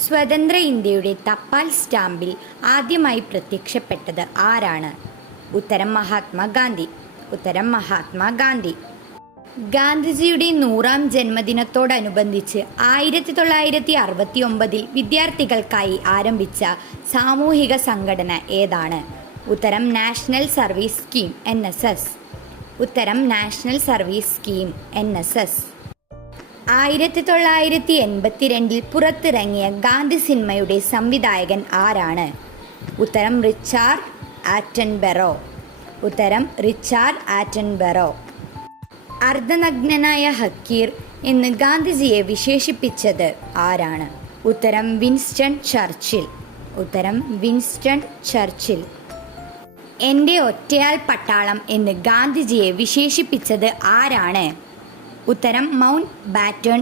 സ്വതന്ത്ര ഇന്ത്യയുടെ തപാൽ സ്റ്റാമ്പിൽ ആദ്യമായി പ്രത്യക്ഷപ്പെട്ടത് ആരാണ്? ഉത്തരം മഹാത്മാഗാന്ധി. ഗാന്ധിജിയുടെ 100-ാം ജന്മദിനത്തോടനുബന്ധിച്ച് 1969 വിദ്യാർത്ഥികൾക്കായി ആരംഭിച്ച സാമൂഹിക സംഘടന ഏതാണ്? ഉത്തരം നാഷണൽ സർവീസ് സ്കീം NSS. 1982 പുറത്തിറങ്ങിയ ഗാന്ധി സിനിമയുടെ സംവിധായകൻ ആരാണ്? ഉത്തരം റിച്ചാർഡ് ആറ്റൻബറോ. അർദ്ധനഗ്നനായ ഹക്കീർ എന്ന് ഗാന്ധിജിയെ വിശേഷിപ്പിച്ചത് ആരാണ്? ഉത്തരം വിൻസ്റ്റൺ ചർച്ചിൽ. എൻ്റെ ഒറ്റയാൾ പട്ടാളം എന്ന് ഗാന്ധിജിയെ വിശേഷിപ്പിച്ചത് ആരാണ്? ഉത്തരം മൗണ്ട് ബാറ്റൺ